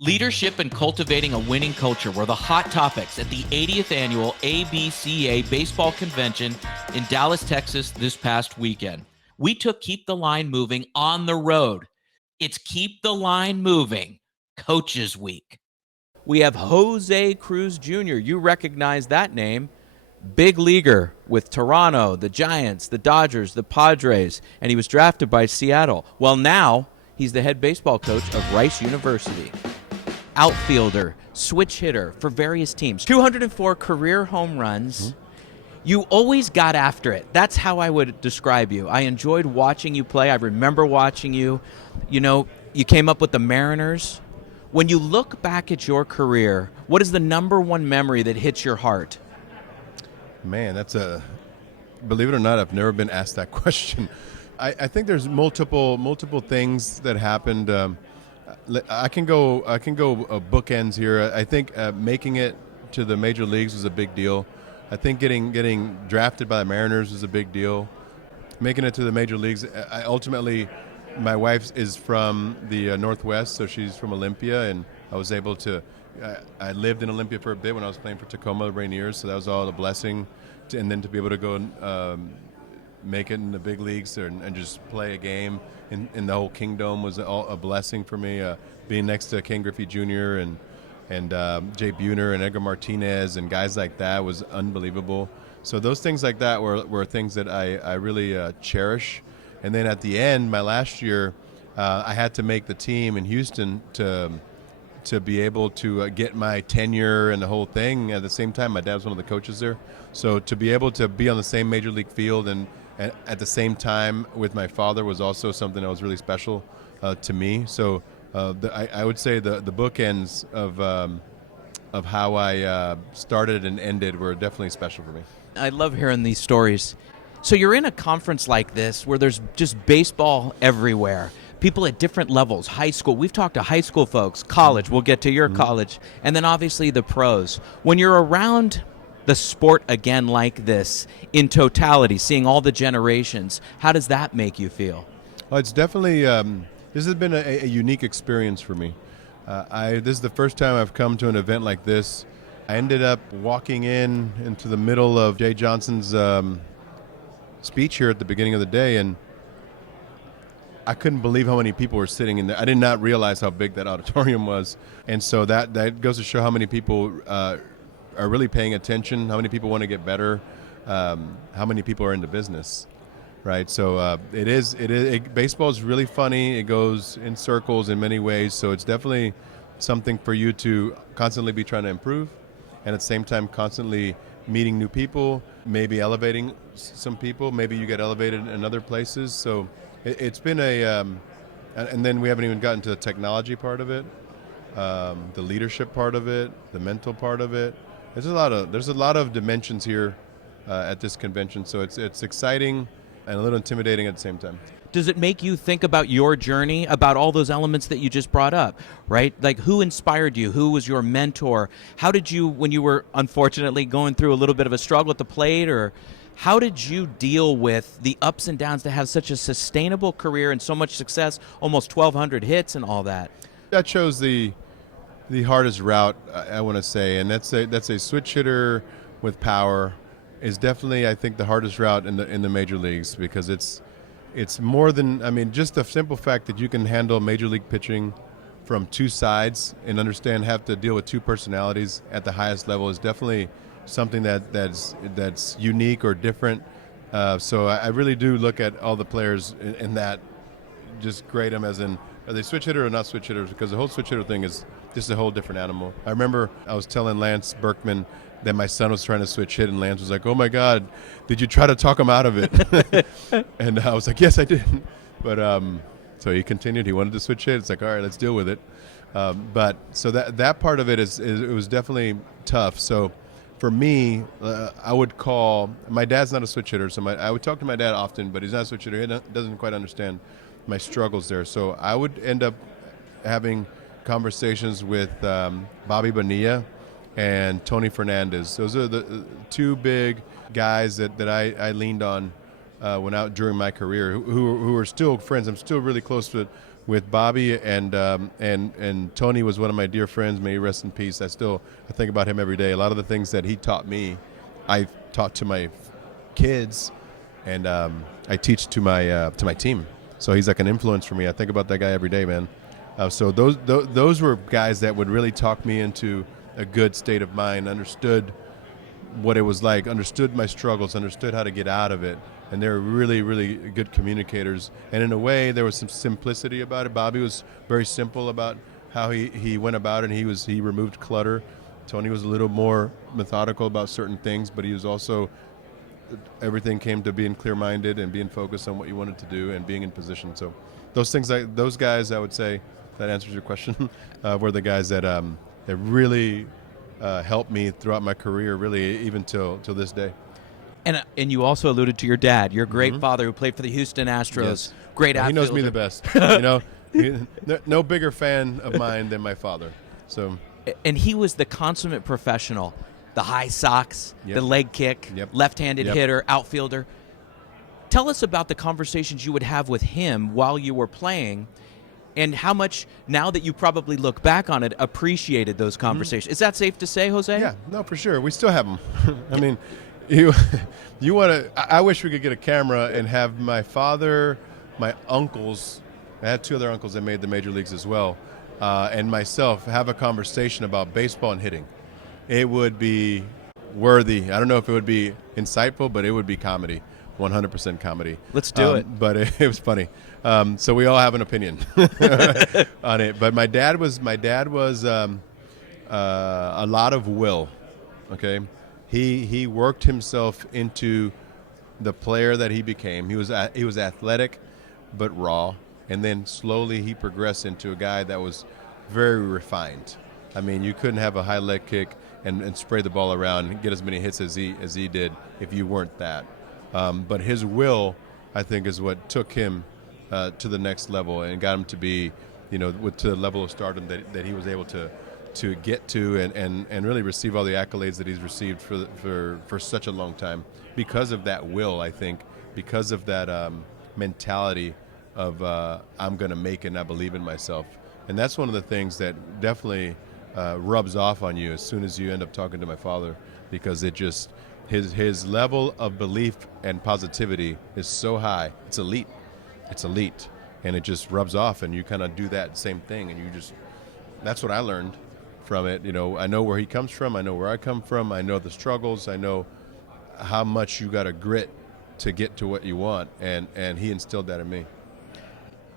Leadership and cultivating a winning culture were the hot topics at the 80th annual ABCA Baseball Convention in Dallas, Texas this past weekend. We took Keep the Line Moving on the road. It's Keep the Line Moving Coaches Week. We have José Cruz Jr. You recognize that name. Big leaguer with Toronto, the Giants, the Dodgers, the Padres, and he was drafted by Seattle. Well, now he's the head baseball coach of Rice University. Outfielder, switch hitter for various teams. 204 career home runs. Mm-hmm. You always got after it. That's how I would describe you. I enjoyed watching you play. I remember watching you. You know, you came up with the Mariners. When you look back at your career, what is the number one memory that hits your heart? Man, believe it or not, I've never been asked that question. I think there's multiple things that happened. I can go bookends here. I think making it to the major leagues was a big deal. I think getting drafted by the Mariners was a big deal. Making it to the major leagues, ultimately, my wife is from the Northwest, so she's from Olympia, and I was able to. I lived in Olympia for a bit when I was playing for Tacoma Rainiers, so that was all a blessing. And then to be able to go and make it in the big leagues and just play a game in the whole kingdom was a blessing for me. Being next to Ken Griffey Jr. and Jay Buhner and Edgar Martinez and guys like that was unbelievable. So those things like that were things that I really cherish. And then at the end, my last year, I had to make the team in Houston to be able to get my tenure and the whole thing. At the same time, my dad was one of the coaches there. So to be able to be on the same major league field and at the same time with my father was also something that was really special to me. So I would say the bookends of how I started and ended were definitely special for me. I love hearing these stories. So you're in a conference like this where there's just baseball everywhere. People at different levels, high school. We've talked to high school folks, college. We'll get to your college. And then obviously the pros. When you're around the sport again like this in totality, seeing all the generations, how does that make you feel? Well, it's definitely, this has been a unique experience for me. This is the first time I've come to an event like this. I ended up walking into the middle of Jay Johnson's speech here at the beginning of the day, and I couldn't believe how many people were sitting in there. I did not realize how big that auditorium was. And so that goes to show how many people are really paying attention, how many people want to get better, how many people are into business, right? So baseball is really funny. It goes in circles in many ways. So it's definitely something for you to constantly be trying to improve, and at the same time constantly meeting new people, maybe elevating some people. Maybe you get elevated in other places. So it's been and then we haven't even gotten to the technology part of it, the leadership part of it, the mental part of it. There's a lot of dimensions here at this convention, so it's exciting and a little intimidating at the same time. Does it make you think about your journey, about all those elements that you just brought up, right? Like who inspired you? Who was your mentor? How did you, when you were unfortunately going through a little bit of a struggle at the plate, or how did you deal with the ups and downs to have such a sustainable career and so much success, almost 1,200 hits and all that? That chose the hardest route, I want to say, and that's a switch hitter with power is definitely, I think, the hardest route in the major leagues, because it's more than, I mean, just the simple fact that you can handle major league pitching from two sides and have to deal with two personalities at the highest level is definitely something that's unique or different. So I really do look at all the players in that, just grade them as in, are they switch hitter or not switch hitters? Because the whole switch hitter thing is just a whole different animal. I remember I was telling Lance Berkman that my son was trying to switch hit, and Lance was like, "Oh my God, did you try to talk him out of it?" And I was like, "Yes, I did." But so he continued. He wanted to switch hit. It's like, all right, let's deal with it. But so that part of it it was definitely tough. So for me, I would call, my dad's not a switch hitter, so I would talk to my dad often, but he's not a switch hitter. He doesn't quite understand my struggles there. So I would end up having conversations with Bobby Bonilla and Tony Fernandez. Those are the two big guys that I leaned on during my career, who are still friends. I'm still really close with Bobby and Tony was one of my dear friends. May he rest in peace. I think about him every day. A lot of the things that he taught me, I taught to my kids, and I teach to my team. So he's like an influence for me. I think about that guy every day, man. So those were guys that would really talk me into a good state of mind, understood what it was like, understood my struggles, understood how to get out of it. And they were really, really good communicators. And in a way, there was some simplicity about it. Bobby was very simple about how he went about it. He removed clutter. Tony was a little more methodical about certain things, but he was also, everything came to being clear-minded and being focused on what you wanted to do and being in position. So those guys, I would say, that answers your question, were the guys that really helped me throughout my career, really, even till this day. And you also alluded to your dad, your great father who played for the Houston Astros. Yes. Great outfielder. He knows me the best. No bigger fan of mine than my father. So, and he was the consummate professional. The high socks, the leg kick, left-handed hitter, outfielder. Tell us about the conversations you would have with him while you were playing, and how much, now that you probably look back on it, appreciated those conversations. Is that safe to say, Jose? Yeah, no, for sure. We still have them. I mean, you want to. I wish we could get a camera and have my father, my uncles. I had two other uncles that made the major leagues as well, and myself have a conversation about baseball and hitting. It would be worthy. I don't know if it would be insightful, but it would be comedy, 100% comedy. Let's do it. But it was funny. So we all have an opinion on it. But my dad was a lot of will. Okay, he worked himself into the player that he became. He was athletic, but raw, and then slowly he progressed into a guy that was very refined. I mean, you couldn't have a high leg kick and spray the ball around and get as many hits as he did if you weren't that. But his will, I think, is what took him to the next level and got him to be, to the level of stardom that he was able to get to and really receive all the accolades that he's received for such a long time because of that will, I think, because of that mentality of I'm going to make it and I believe in myself. And that's one of the things that definitely rubs off on you as soon as you end up talking to my father, because it just his level of belief and positivity is so high. It's elite, and it just rubs off, and you kind of do that same thing, and that's what I learned from it. I know where he comes from, I know where I come from, I know the struggles, I know how much you got to grit to get to what you want, and he instilled that in me.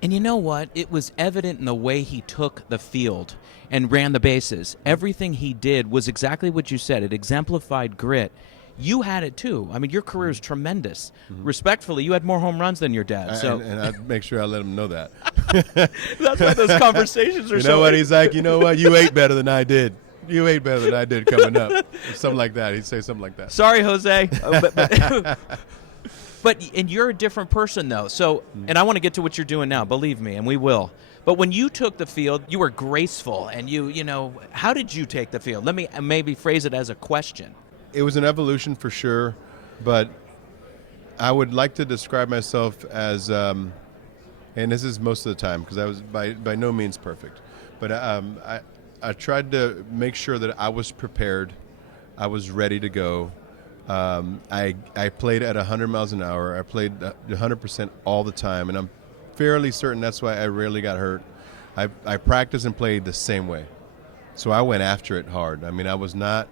And you know what? It was evident in the way he took the field and ran the bases. Everything he did was exactly what you said. It exemplified grit. You had it too. I mean, your career is tremendous. Respectfully, you had more home runs than your dad. And I make sure I let him know that. That's why those conversations are so. You know what? He's like, you ate better than I did. You ate better than I did coming up. Something like that. He'd say something like that. Sorry, Jose. And you're a different person, though. So, and I want to get to what you're doing now, believe me, and we will. But when you took the field, you were graceful, and how did you take the field? Let me maybe phrase it as a question. It was an evolution for sure, but I would like to describe myself as, and this is most of the time because I was by no means perfect, but I tried to make sure that I was prepared, I was ready to go. I played at 100 miles an hour. I played 100% all the time, and I'm fairly certain that's why I rarely got hurt. I practiced and played the same way, so I went after it hard. I mean, I was not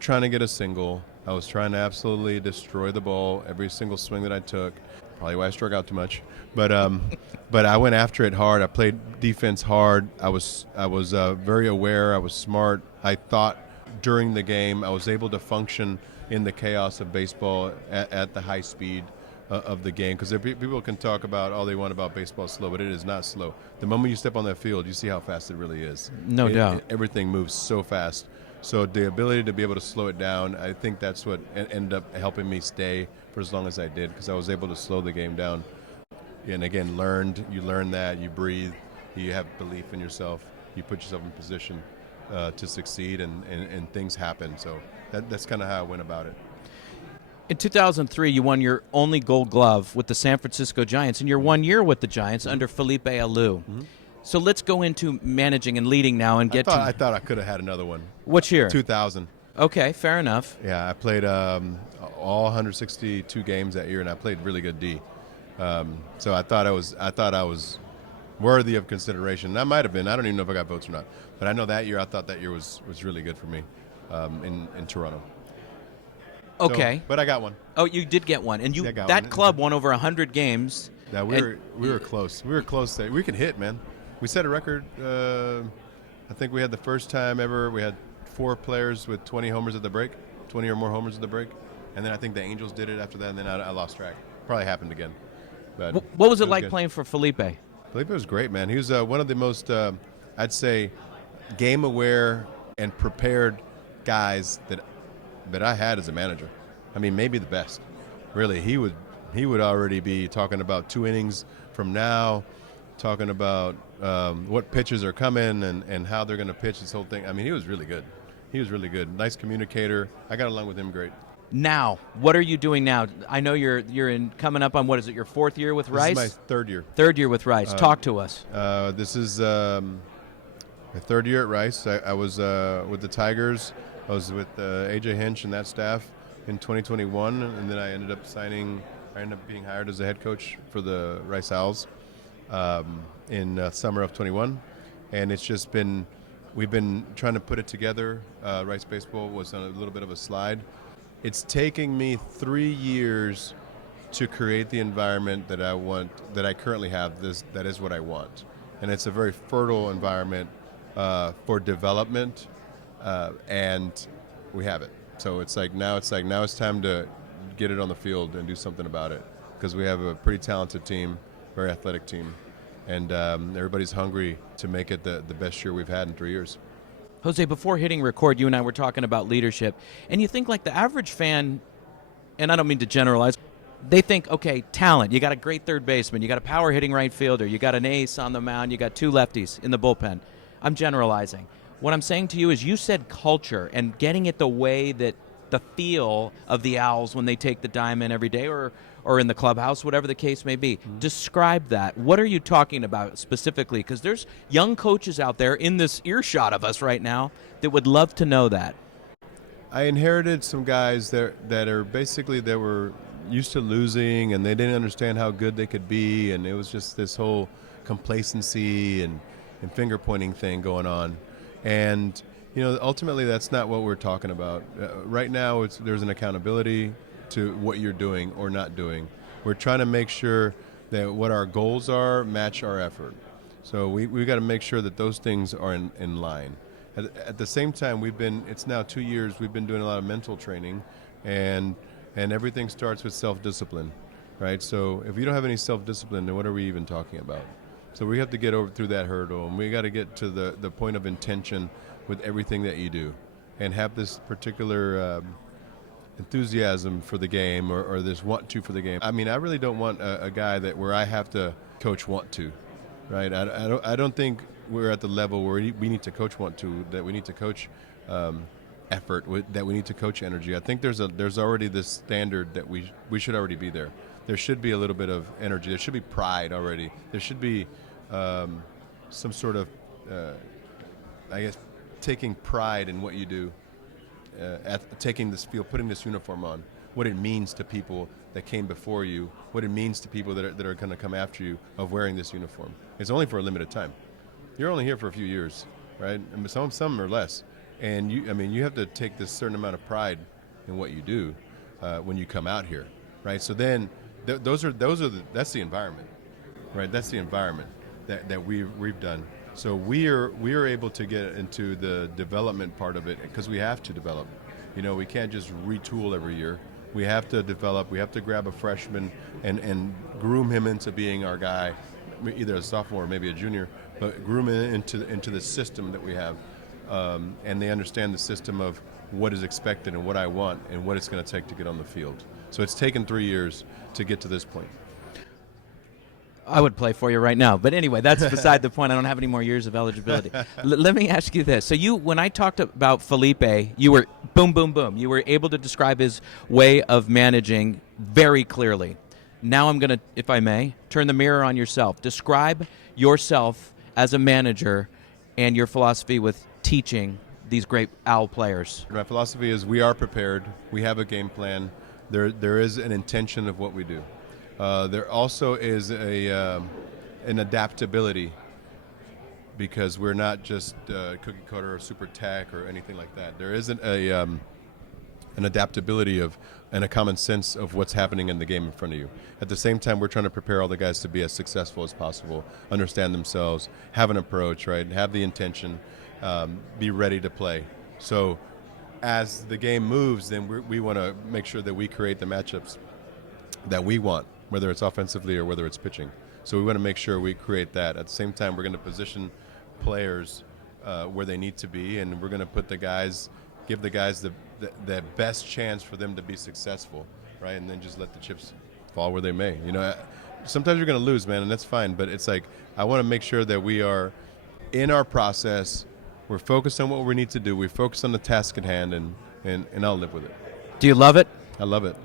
trying to get a single. I was trying to absolutely destroy the ball every single swing that I took. Probably why I struck out too much, but I went after it hard. I played defense hard. I was very aware. I was smart. I thought during the game. I was able to function in the chaos of baseball at the high speed of the game, because people can talk about all they want about baseball slow, but it is not slow. The moment you step on that field, you see how fast it really is. No doubt. Everything moves so fast. So the ability to be able to slow it down, I think that's what ended up helping me stay for as long as I did, because I was able to slow the game down. And again, you learn that, you breathe, you have belief in yourself, you put yourself in position to succeed, and things happen. So that's kind of how I went about it. In 2003, you won your only Gold Glove with the San Francisco Giants in your 1 year with the Giants under Felipe Alou. So let's go into managing and leading now and get I thought I could have had another one. Which year? 2000. Okay, fair enough. Yeah, I played all 162 games that year, and I played really good D. So I thought I was worthy of consideration. And I might have been. I don't even know if I got votes or not. But I know that year, I thought that year was really good for me in Toronto. Okay. So, but I got one. Oh, you did get one, and got that one. club won over 100 games. Yeah, we were close. We were close. We could hit, man. We set a record. I think we had the first time ever. We had 4 players with 20 homers at the break, 20 or more homers at the break, and then I think the Angels did it after that, and then I lost track. Probably happened again. But what was it like good. playing for Felipe? Felipe was great, man. He was one of the most, I'd say, game-aware and prepared guys that I had as a manager. I mean, maybe the best. Really, he would already be talking about 2 innings from now, talking about what pitches are coming and how they're going to pitch this whole thing. I mean, he was really good. He was really good. Nice communicator. I got along with him great. Now, what are you doing now? I know you're coming up on, what is it, your 4th year with Rice? This is my 3rd year. 3rd year with Rice. Talk to us. This is my 3rd year at Rice. I was with the Tigers. I was with A.J. Hinch and that staff in 2021, and then I ended up being hired as a head coach for the Rice Owls in summer of 21. And it's just been, we've been trying to put it together. Rice Baseball was on a little bit of a slide. It's taking me 3 years to create the environment that I want, that I currently have. That is what I want. And it's a very fertile environment for development, and we have it. So now it's time to get it on the field and do something about it, because we have a pretty talented team, very athletic team, and everybody's hungry to make it the best year we've had in 3 years. Jose, before hitting record, you and I were talking about leadership, and you think like the average fan, and I don't mean to generalize, they think, okay, talent, you got a great third baseman, you got a power hitting right fielder, you got an ace on the mound, you got 2 lefties in the bullpen. I'm generalizing. What I'm saying to you is you said culture and getting it the way that the feel of the Owls when they take the diamond every day or in the clubhouse, whatever the case may be. Describe that. What are you talking about specifically? Because there's young coaches out there in this earshot of us right now that would love to know that. I inherited some guys that were used to losing, and they didn't understand how good they could be, and it was just this whole complacency and finger pointing thing going on. And ultimately that's not what we're talking about. Right now there's an accountability to what you're doing or not doing. We're trying to make sure that what our goals are match our effort. So we got to make sure that those things are in line. At the same time, it's now 2 years, we've been doing a lot of mental training, and everything starts with self-discipline, right? So if you don't have any self-discipline, then what are we even talking about? So we have to get through that hurdle, and we got to get to the point of intention with everything that you do, and have this particular enthusiasm for the game or this want to for the game. I mean, I really don't want a guy where I have to coach want to, right? I don't think we're at the level where we need to coach want to, that we need to coach effort, that we need to coach energy. I think there's already this standard that we should already be there. There should be a little bit of energy. There should be pride already. There should be some sort of, I guess, taking pride in what you do, taking this field, putting this uniform on, what it means to people that came before you, what it means to people that are going to come after you of wearing this uniform. It's only for a limited time. You're only here for a few years, right? And some are less. And you have to take this certain amount of pride in what you do when you come out here, right? So then that's the environment, right? That's the environment that we've done. So we are able to get into the development part of it, because we have to develop. We can't just retool every year. We have to develop. We have to grab a freshman and groom him into being our guy, either a sophomore or maybe a junior, but groom him into the system that we have. And they understand the system of what is expected and what I want and what it's going to take to get on the field. So it's taken 3 years to get to this point. I would play for you right now. But anyway, that's beside the point. I don't have any more years of eligibility. Let me ask you this. So when I talked about Felipe, you were boom, boom, boom. You were able to describe his way of managing very clearly. Now I'm going to, if I may, turn the mirror on yourself. Describe yourself as a manager and your philosophy with teaching these great OWL players. My philosophy is we are prepared. We have a game plan. There is an intention of what we do. There also is an adaptability, because we're not just cookie cutter or super tech or anything like that. There isn't an adaptability and a common sense of what's happening in the game in front of you. At the same time, we're trying to prepare all the guys to be as successful as possible, understand themselves, have an approach, right? Have the intention, be ready to play. So as the game moves, then we want to make sure that we create the matchups that we want, whether it's offensively or whether it's pitching. So we want to make sure we create that. At the same time, we're going to position players where they need to be, and we're going to give the guys the best chance for them to be successful, right? And then just let the chips fall where they may. Sometimes you're going to lose, man, and that's fine. But it's like, I want to make sure that we are in our process. We're focused on what we need to do. We focus on the task at hand, and I'll live with it. Do you love it? I love it.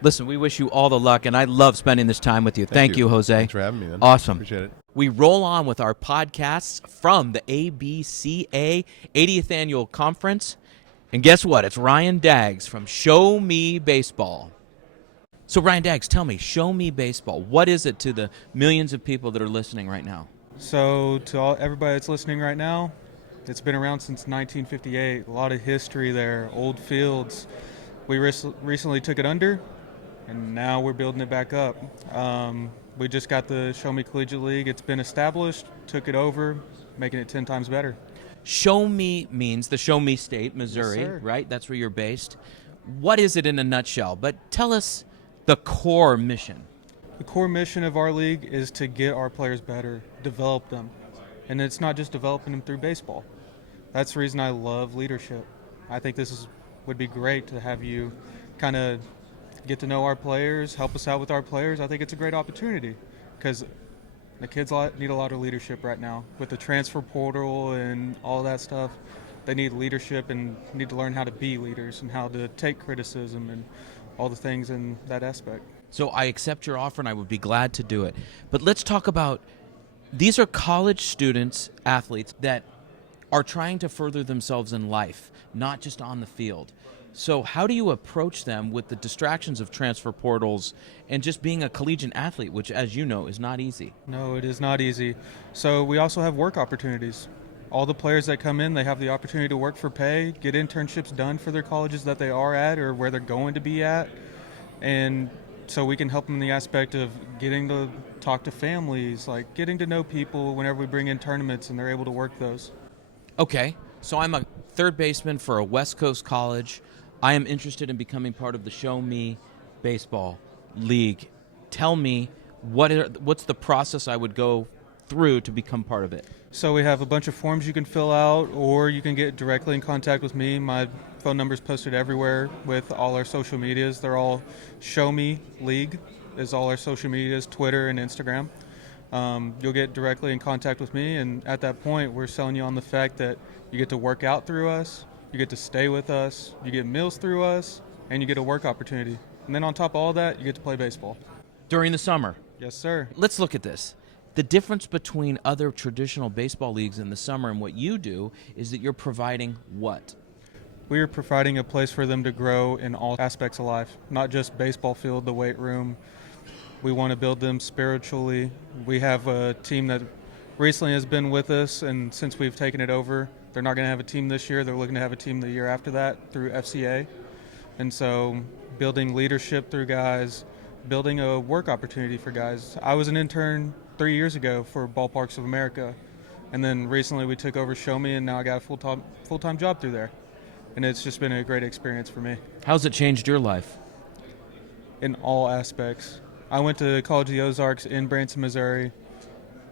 Listen, we wish you all the luck, and I love spending this time with you. Thank you, Jose. Thanks for having me, man. Awesome. Appreciate it. We roll on with our podcasts from the ABCA 80th Annual Conference. And guess what? It's Ryan Daggs from Show Me Baseball. So, Ryan Daggs, tell me, Show Me Baseball. What is it to the millions of people that are listening right now? So, to everybody that's listening right now, it's been around since 1958. A lot of history there, old fields. We recently took it under, and now we're building it back up. We just got the Show Me Collegiate League. It's been established, took it over, making it 10 times better. Show Me means the Show Me State, Missouri, Yes, sir. right? That's where you're based. What is it in a nutshell? But tell us the core mission. The core mission of our league is to get our players better, develop them. And it's not just developing them through baseball. That's the reason I love leadership. I think would be great to have you kind of get to know our players, help us out with our players. I think it's a great opportunity because the kids need a lot of leadership right now. With the transfer portal and all that stuff, they need leadership and need to learn how to be leaders and how to take criticism and all the things in that aspect. So I accept your offer, and I would be glad to do it. But let's talk about, these are college students, athletes, that are trying to further themselves in life, not just on the field. So how do you approach them with the distractions of transfer portals and just being a collegiate athlete, which, as you know, is not easy? No, it is not easy. So we also have work opportunities. All the players that come in, they have the opportunity to work for pay, get internships done for their colleges that they are at or where they're going to be at. And so we can help them in the aspect of getting to talk to families, like getting to know people whenever we bring in tournaments and they're able to work those. Okay, so I'm a third baseman for a West Coast college. I am interested in becoming part of the Show Me Baseball League. Tell me, what's the process I would go through to become part of it? So we have a bunch of forms you can fill out, or you can get directly in contact with me. My phone number is posted everywhere with all our social medias. They're all Show Me League is all our social medias, Twitter and Instagram. You'll get directly in contact with me, and at that point, we're selling you on the fact that you get to work out through us, you get to stay with us, you get meals through us, and you get a work opportunity. And then on top of all that, you get to play baseball. During the summer? Yes, sir. Let's look at this. The difference between other traditional baseball leagues in the summer and what you do is that you're providing what? We are providing a place for them to grow in all aspects of life, not just baseball field, the weight room. We want to build them spiritually. We have a team that recently has been with us, and since we've taken it over, they're not going to have a team this year. They're looking to have a team the year after that through FCA. And so building leadership through guys, building a work opportunity for guys. I was an intern 3 years ago for Ballparks of America, and then recently we took over Show Me, and now I got a full-time job through there. And it's just been a great experience for me. How's it changed your life? In all aspects. I went to College of the Ozarks in Branson, Missouri,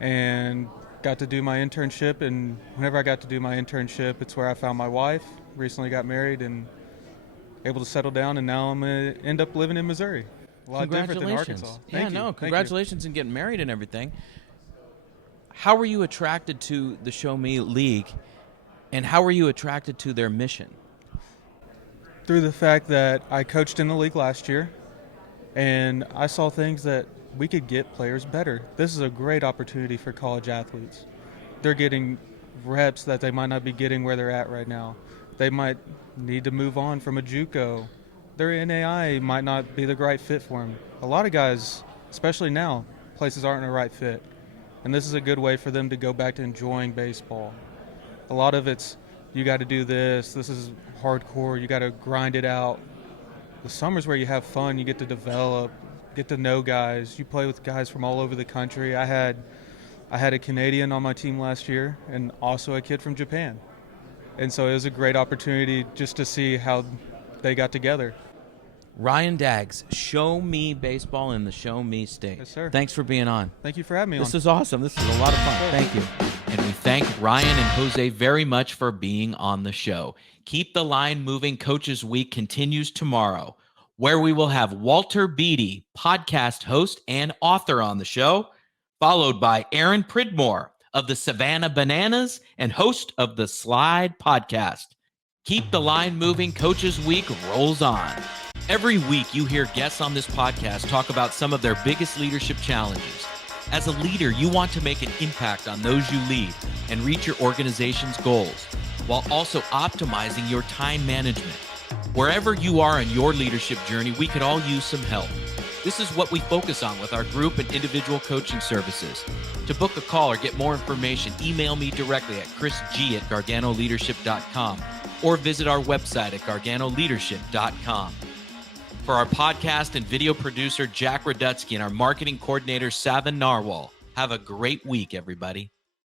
and got to do my internship. And whenever I got to do my internship, it's where I found my wife, recently got married, and able to settle down. And now I'm going to end up living in Missouri. A lot different than Arkansas. Thank you. Congratulations in getting married and everything. How were you attracted to the Show Me League, and how were you attracted to their mission? Through the fact that I coached in the league last year, and I saw things that we could get players better. This is a great opportunity for college athletes. They're getting reps that they might not be getting where they're at right now. They might need to move on from a JUCO. Their NAI might not be the right fit for them. A lot of guys, especially now, places aren't a right fit. And this is a good way for them to go back to enjoying baseball. A lot of it's, you got to do this is hardcore, you got to grind it out. The summer's where you have fun, you get to develop, get to know guys. You play with guys from all over the country. I had a Canadian on my team last year and also a kid from Japan. And so it was a great opportunity just to see how they got together. Ryan Daggs, Show Me Baseball in the Show Me State. Yes, sir. Thanks for being on. Thank you for having me on. This is awesome. This is a lot of fun. Thank you. And we thank Ryan and Jose very much for being on the show. Keep the Line Moving Coaches Week continues tomorrow, where we will have Walter Beatty, podcast host and author, on the show, followed by Aaron Pridmore of the Savannah Bananas and host of the Slide podcast. Keep the Line Moving Coaches Week rolls on. Every week, you hear guests on this podcast talk about some of their biggest leadership challenges. As a leader, you want to make an impact on those you lead and reach your organization's goals, while also optimizing your time management. Wherever you are in your leadership journey, we could all use some help. This is what we focus on with our group and individual coaching services. To book a call or get more information, email me directly at chrisg@garganoleadership.com or visit our website at garganoleadership.com. For our podcast and video producer, Jack Radutsky, and our marketing coordinator, Savin Narwhal, have a great week, everybody.